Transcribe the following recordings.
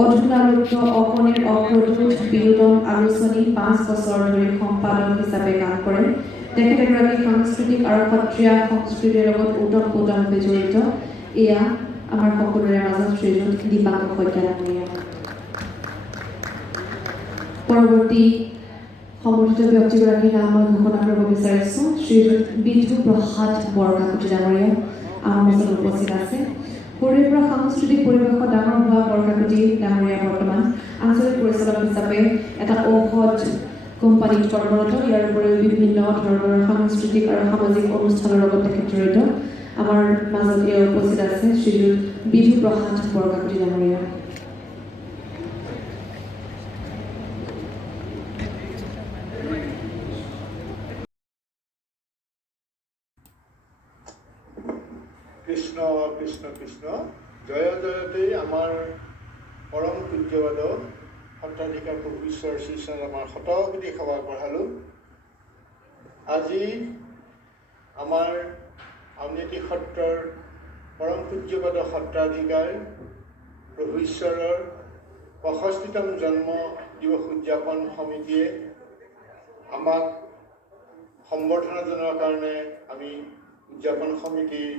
অধুনালুপ্ত অকণিৰ অগ্ৰদূত বিনোদন আলোচনী 5 বছৰ ধৰি সম্পাদক হিচাপে কাম কৰে। তেখেত এগৰাকী সাংস্কৃতিক আৰু সত্ৰীয়া সংস্কৃতিৰ লগত ওতঃপ্ৰোতভাৱে জড়িত। এয়া আমাৰ সকলোৰে মাজত শ্ৰীযুত দীপাংকৰ শইকীয়া ডাঙৰীয়া। পৰৱৰ্তী সম্বৰ্ধিত ব্যক্তিগৰাকীৰ নাম মই ঘোষণা কৰিব বিচাৰিছোঁ। শ্ৰীযুত বিধু প্ৰসাদ বৰকাকতি ডাঙৰীয়া আমাৰ মাজত উপস্থিত আছে। সৰুৰে পৰা সাংস্কৃতিক পৰিৱেশত ডাঙৰ হোৱা বৰকাকতি ডাঙৰীয়া বৰ্তমান আঞ্চলিক পৰিচালক হিচাপে এটা ঔষধ কোম্পানীত কৰ্মৰত। ইয়াৰ উপৰিও বিভিন্ন ধৰণৰ সাংস্কৃতিক আৰু সামাজিক অনুষ্ঠানৰ লগত তেখেত জড়িত। আমাৰ মাজত এয়া উপস্থিত আছে শ্ৰীযুত বিধু প্ৰসাদ বৰকাকতি ডাঙৰীয়া। কৃষ্ণ কৃষ্ণ কৃষ্ণ জয় জয়তে আমাৰ পৰম পূজ্যবাদ সত্ৰাধিকাৰ প্ৰভু ঈশ্বৰ শ্ৰীচৰণ আমাৰ শতকোটি সেৱা আগবঢ়ালোঁ। আজি আমাৰ আউনীআটী সত্ৰৰ পৰম পূজ্যবাদ সত্ৰাধিকাৰ প্ৰভু ঈশ্বৰৰ 65তম জন্ম দিৱস উদযাপন সমিতিয়ে আমাক সম্বৰ্ধনা জনোৱাৰ কাৰণে আমি উদযাপন সমিতিৰ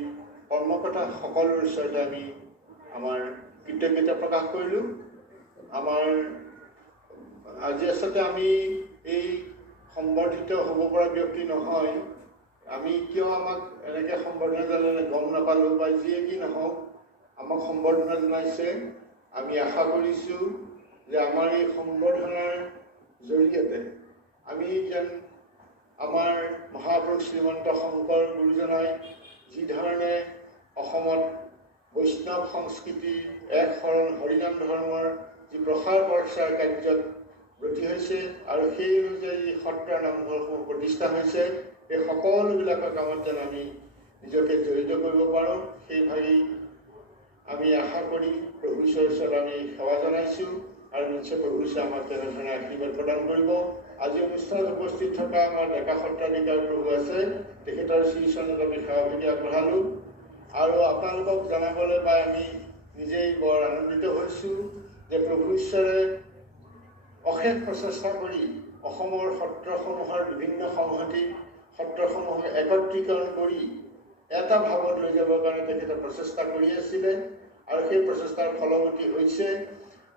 কৰ্মকৰ্তা সকলৰ ওচৰতে আমি আমাৰ কৃতজ্ঞতা প্ৰকাশ কৰিলোঁ। আমাৰ আজি আচলতে আমি এই সম্বৰ্ধিত হ'ব পৰা ব্যক্তি নহয়। আমি কিয় আমাক এনেকৈ সম্বৰ্ধনা জনালে গম নাপালোঁ বা যিয়ে কি নহওক আমাক সম্বৰ্ধনা জনাইছে। আমি আশা কৰিছোঁ যে আমাৰ এই সম্বৰ্ধনাৰ জৰিয়তে আমি যেন আমাৰ মহাপুৰুষ শ্ৰীমন্ত শংকৰ গুৰুজনাই যিধৰণে অসমত বৈষ্ণৱ সংস্কৃতি এক শৰণ হৰিনাম ধৰ্মৰ যি প্ৰসাৰ প্ৰচাৰ কাৰ্যত ব্ৰতী হৈছে আৰু সেই অনুযায়ী সত্ৰ নামঘৰসমূহ প্ৰতিষ্ঠা হৈছে, এই সকলোবিলাকৰ কামত যেন আমি নিজকে জড়িত কৰিব পাৰোঁ সেই ভাবি আমি আশা কৰি প্ৰভু ঈশ্বৰৰ ওচৰত আমি সেৱা জনাইছোঁ আৰু নিশ্চয় প্ৰভু ঈশ্বৰে আমাক তেনেধৰণে আশীৰ্বাদ প্ৰদান কৰিব। আজি অনুষ্ঠানত উপস্থিত থকা আমাৰ ডেকা সত্ৰাধিকাৰ প্ৰভু আছে, তেখেতৰ শ্ৰীচৰণত আমি সেৱা ভেটি আগবঢ়ালোঁ। আৰু আপোনালোকক জনাবলৈ পাই আমি নিজেই বৰ আনন্দিত হৈছোঁ যে প্ৰভু ঈশ্বৰে অশেষ প্ৰচেষ্টা কৰি অসমৰ সত্ৰসমূহৰ বিভিন্ন সংহতি সত্ৰসমূহক একত্ৰীকৰণ কৰি এটা ভাৱত লৈ যাবৰ কাৰণে তেখেতে প্ৰচেষ্টা কৰি আছিলে আৰু সেই প্ৰচেষ্টাৰ ফলৱতী হৈছে।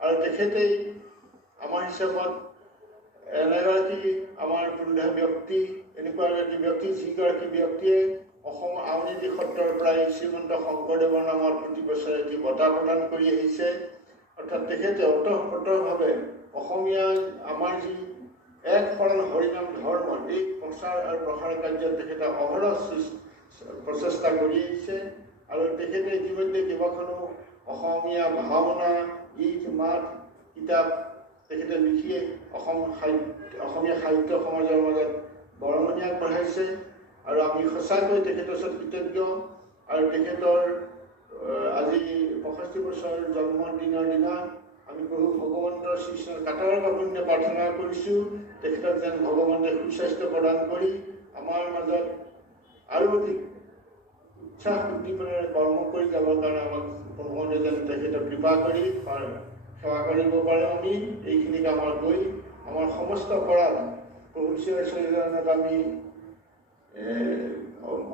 আৰু তেখেতেই আমাৰ হিচাপত এনেগৰাকী আমাৰ পুৰুধা ব্যক্তি, এনেকুৱা এগৰাকী ব্যক্তি যিগৰাকী ব্যক্তিয়ে অসমৰ আউনীআটী সত্ৰৰ পৰাই শ্ৰীমন্ত শংকৰদেৱৰ নামত প্ৰতি বছৰে এটি বঁটা প্ৰদান কৰি আহিছে। অৰ্থাৎ তেখেতে ওতঃপ্ৰোতভাৱে অসমীয়া আমাৰ যি এক শৰণ হৰিনাম ধৰ্ম এই প্ৰচাৰ আৰু প্ৰসাৰ কাৰ্যত তেখেতে অহৰহ প্ৰচেষ্টা কৰি আহিছে। আৰু তেখেতে ইতিমধ্যে কেইবাখনো অসমীয়া ভাওনা গীত মাত কিতাপ তেখেতে লিখি অসমীয়া সাহিত্য সমাজৰ মাজত বৰঙণি আগবঢ়াইছে। আৰু আমি সঁচাকৈ তেখেতৰ ওচৰত কৃতজ্ঞ। আৰু তেখেতৰ আজি 65 বছৰ জন্মদিনৰ দিনা আমি প্ৰভু ভগৱন্তৰ শ্ৰীচৰণ কাটাৰ কাপুণ্য প্ৰাৰ্থনা কৰিছোঁ। তেখেতক যেন ভগৱানে সুস্বাস্থ্য প্ৰদান কৰি আমাৰ মাজত আৰু অধিক উৎসাহ উদ্দীপনাৰে কৰ্ম কৰি যাবৰ কাৰণে আমাক ভগৱানে যেন তেখেতক কৃপা কৰি সেৱা কৰিব পাৰে। আমি এইখিনি কামৰ গৈ আমাৰ সমস্ত অপৰাধ প্ৰভু ঈশ্বৰৰ চৰণত আমি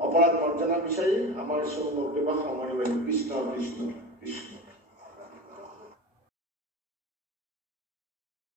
অপৰাধ মৰ্জনা বিচাৰি আমাৰ চৌমুখ বা সামৰিব। কৃষ্ণ কৃষ্ণ কৃষ্ণ।